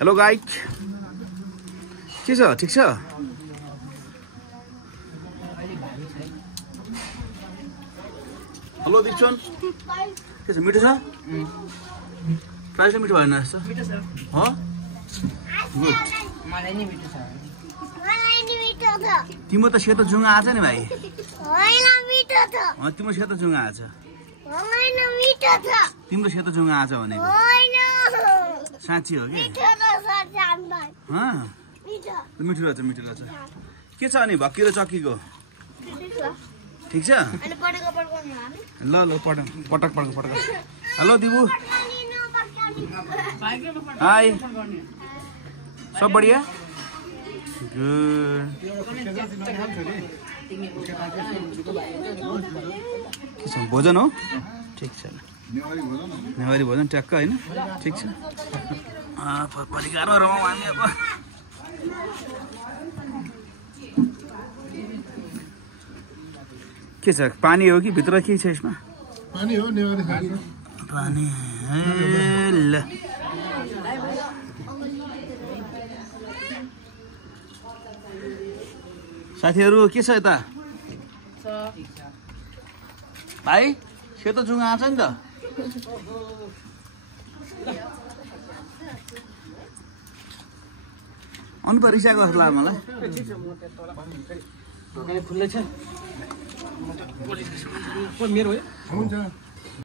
hello guys के छ ठिक छ हेलो दिपचन के छ मिठो छ प्राइस मिठो भएन जस्तो हो गुड मलाई नि मिठो छ तिम्रो त सेतो जुङ्गा आछ नि भाइ होइन मिठो छ तिम्रो सेतो जुङ्गा आछ होइन मिठो छ तिम्रो सेतो जुङ्गा आछ भनेको होइन साँच्ची हो कि मिठो छ जान्दै मिठो रहेछ के छ अनि भक्की र चक्कीको ठिक छ अनि पटक पड्काउनु हामी ल पटक हेलो दिबु हाई सब बढिया गुड के छ भोजन हो ठिक छ नेवारी भोजन ट्याक्क होइन ठिक छ परिकारमा रमाउँ हामी अब के छ पानी हो कि भित्र के छ यसमा पानी हो नेवारी पानी ल साथीहरू के छ यता भाइ सेतो जुङ्गा आछ नि त अनुपा रिसाएको जस्तो लाग्यो मलाई खुल्लै छ मेरो हो हुन्छ